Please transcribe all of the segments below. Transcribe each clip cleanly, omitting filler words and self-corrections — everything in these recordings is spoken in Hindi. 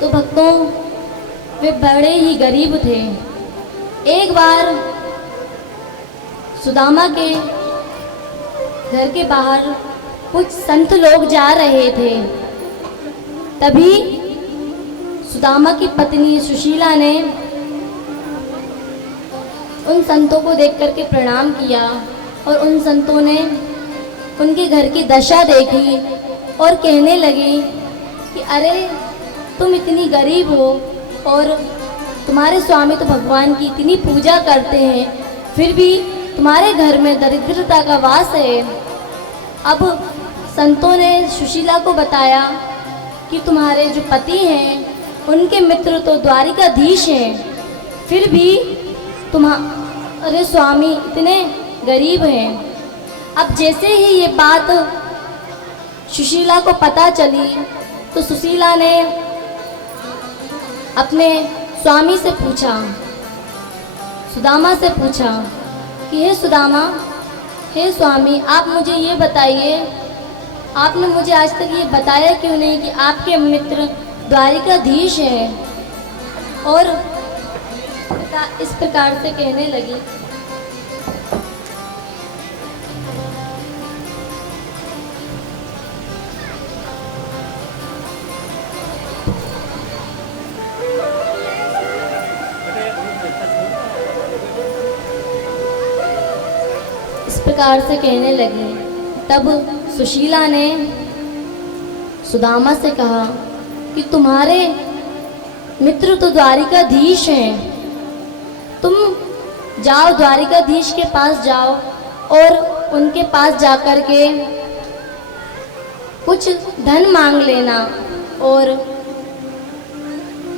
तो भक्तों, वे बड़े ही गरीब थे। एक बार सुदामा के घर के बाहर कुछ संत लोग जा रहे थे। तभी सुदामा की पत्नी सुशीला ने उन संतों को देख करके प्रणाम किया और उन संतों ने उनके घर की दशा देखी और कहने लगे कि अरे, तुम इतनी गरीब हो और तुम्हारे स्वामी तो भगवान की इतनी पूजा करते हैं, फिर भी तुम्हारे घर में दरिद्रता का वास है। अब संतों ने सुशीला को बताया कि तुम्हारे जो पति हैं उनके मित्र तो द्वारिकाधीश हैं, फिर भी तुम्हारे स्वामी इतने गरीब हैं। अब जैसे ही ये बात सुशीला को पता चली तो सुशीला ने अपने स्वामी से पूछा, सुदामा से पूछा कि हे सुदामा, हे स्वामी, आप मुझे ये बताइए, आपने मुझे आज तक ये बताया क्यों नहीं कि आपके मित्र द्वारिकाधीश हैं। और इस प्रकार से कहने लगी। इस प्रकार से कहने लगी। तब सुशीला ने सुदामा से कहा कि तुम्हारे मित्र तो द्वारिकाधीश हैं, तुम जाओ, द्वारिकाधीश के पास जाओ और उनके पास जाकर के कुछ धन मांग लेना और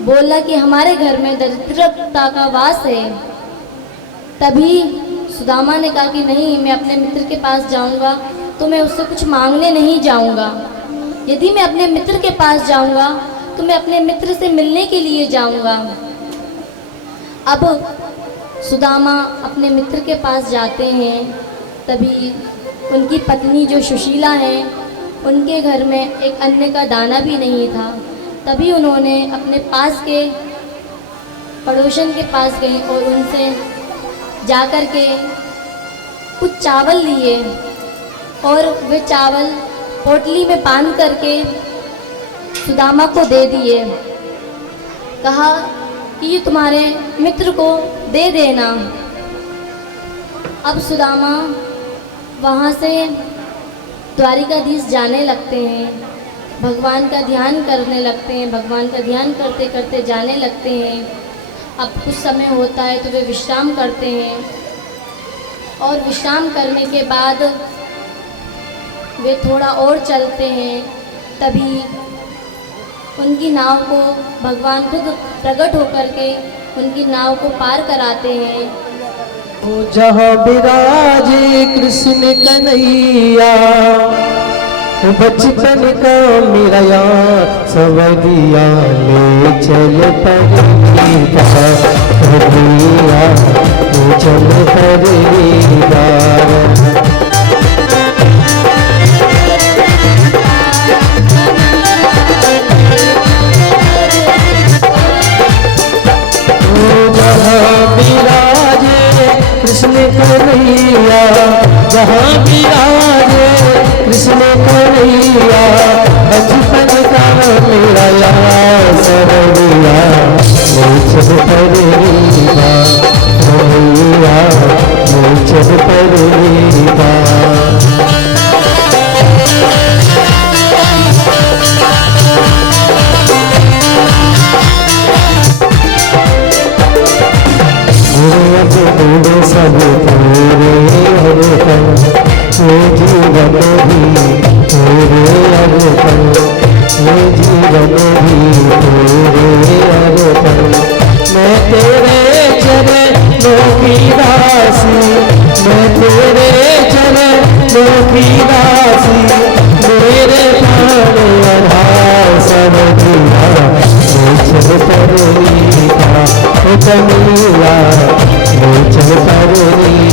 बोला कि हमारे घर में दरिद्रता का वास है। तभी सुदामा ने कहा कि नहीं, मैं अपने मित्र के पास जाऊंगा तो मैं उससे कुछ मांगने नहीं जाऊंगा। यदि मैं अपने मित्र के पास जाऊंगा तो मैं अपने मित्र से मिलने के लिए जाऊंगा। अब सुदामा अपने मित्र के पास जाते हैं। तभी उनकी पत्नी जो सुशीला है, उनके घर में एक अन्न का दाना भी नहीं था। तभी उन्होंने अपने पास के पड़ोसन के पास गए और उनसे जाकर के कुछ चावल लिए और वे चावल पोटली में बांध करके सुदामा को दे दिए। कहा कि ये तुम्हारे मित्र को दे देना। अब सुदामा वहाँ से द्वारिकाधीश जाने लगते हैं, भगवान का ध्यान करने लगते हैं, भगवान का ध्यान करते करते जाने लगते हैं। अब कुछ समय होता है तो वे विश्राम करते हैं और विश्राम करने के बाद वे थोड़ा और चलते हैं। तभी उनकी नाव को भगवान खुद प्रकट होकर के उनकी नाव को पार कराते हैं। जहाँ विराजे कृष्ण कन्हैया, बचपन का मेरा यार सवरिया ले चल परिवार, ले चल परिवार। कृष्ण कन्हैया, जहाँ विराजे कृष्ण कन्हैया, बचपन का मेरा यार सवरिया ले चल परिवार, ले चल परिवार। सब तेरे अर्पण, हे जीवन भी तेरे अर्पण, हे जीवन भी तेरे अर्पण। मैं तेरे चरणों की दासी, मैं तेरे चरणों की दासी, मेरे प्राण आधार सब दिया, चल परिवार कन्हैया, चल परिवार।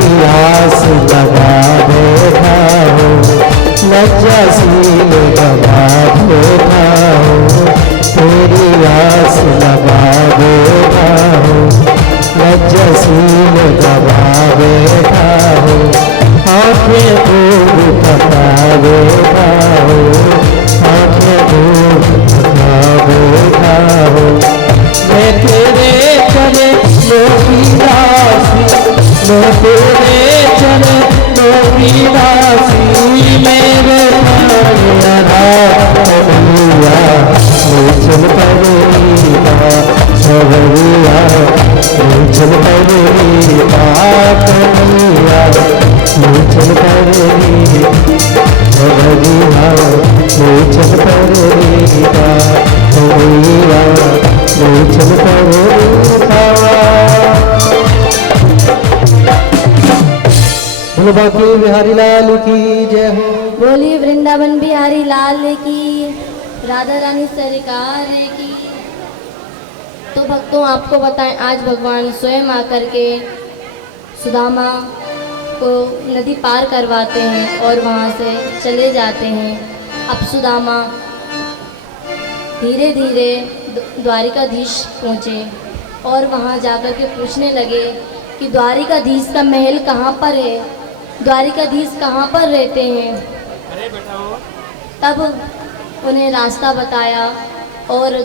तेरी आस लगा बैठा हूँ, लज्जाशील गवा बैठा हूँ, तेरी आस लगा बैठा हूँ, लज्जाशील गवा बैठा हूँ, आँखें दूर थका बैठा हूँ, आँखें दूर थका बैठा हूँ। मैं तेरे चले लोकी दासी, मैं तेरे चले लोकी दासी, मेरे कन्हैया चल परेगा सवरिया, चल परेगा कन्हैया, चल परेगा सवरिया, चल परेगा कन्हैया, चल परेगा। बोलो बांके बिहारी लाल की जय हो। बोलिए वृंदावन बिहारी लाल की, राधा रानी सरकार की। तो भक्तों आपको बताएं, आज भगवान स्वयं आकर के सुदामा को नदी पार करवाते हैं और वहाँ से चले जाते हैं। अब सुदामा धीरे धीरे द्वारिकाधीश पहुँचे और वहाँ जाकर के पूछने लगे कि द्वारिकाधीश का महल कहाँ पर है, द्वारिकाधीश कहाँ पर रहते हैं। तब उन्हें रास्ता बताया और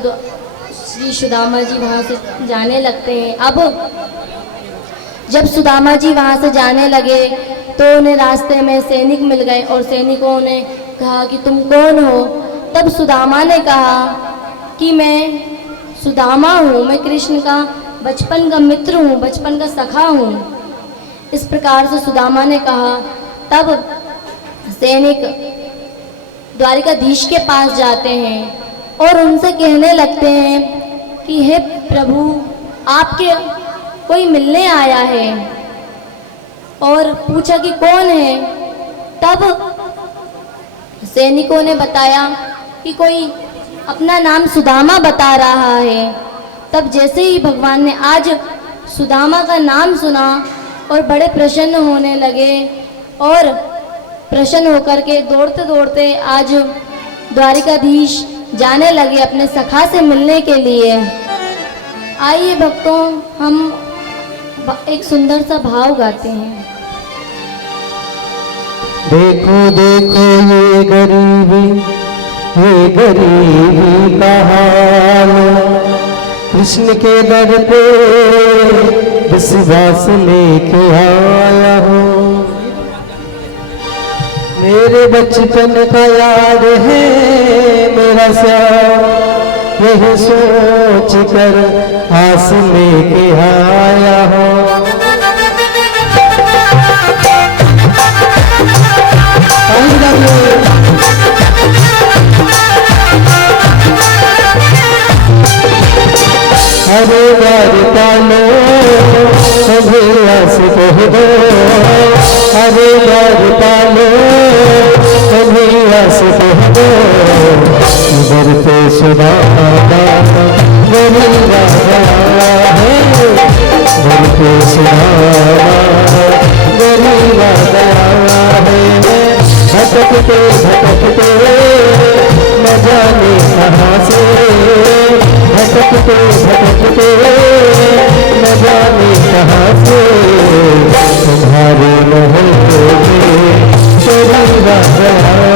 श्री सुदामा जी वहाँ से जाने लगते हैं। अब जब सुदामा जी वहाँ से जाने लगे तो उन्हें रास्ते में सैनिक मिल गए और सैनिकों ने कहा कि तुम कौन हो। तब सुदामा ने कहा कि मैं सुदामा हूँ, मैं कृष्ण का बचपन का मित्र हूँ, बचपन का सखा हूँ। इस प्रकार से सुदामा ने कहा। तब सैनिक द्वारिकाधीश के पास जाते हैं और उनसे कहने लगते हैं कि हे प्रभु, आपके कोई मिलने आया है। और पूछा कि कौन है। तब सैनिकों ने बताया कि कोई अपना नाम सुदामा बता रहा है। तब जैसे ही भगवान ने आज सुदामा का नाम सुना और बड़े प्रसन्न होने लगे और प्रसन्न होकर के दौड़ते दौड़ते आज द्वारिकाधीश जाने लगे अपने सखा से मिलने के लिए। आइए भक्तों, हम एक सुंदर सा भाव गाते हैं। देखो देखो ये गरीबी का हाल, कृष्ण के दर पे विश्वास लेके आया हूँ। मेरे बचपन का याद है मेरा श्याम, यही सोच कर आस लेके आया हूँ। अरे द्वारिकालो अंधेरा से कह दो, अरे द्वारिकालो अंधेरा से कह दो, इधर पे सुदामा मेरी राधा है, इधर पे सुदामा मेरी राधा है। भटकते भटकते न जाने कहाँ से, भटकते भटकते न जाने कहाँ से, तुम्हारे महल में तेरी राधा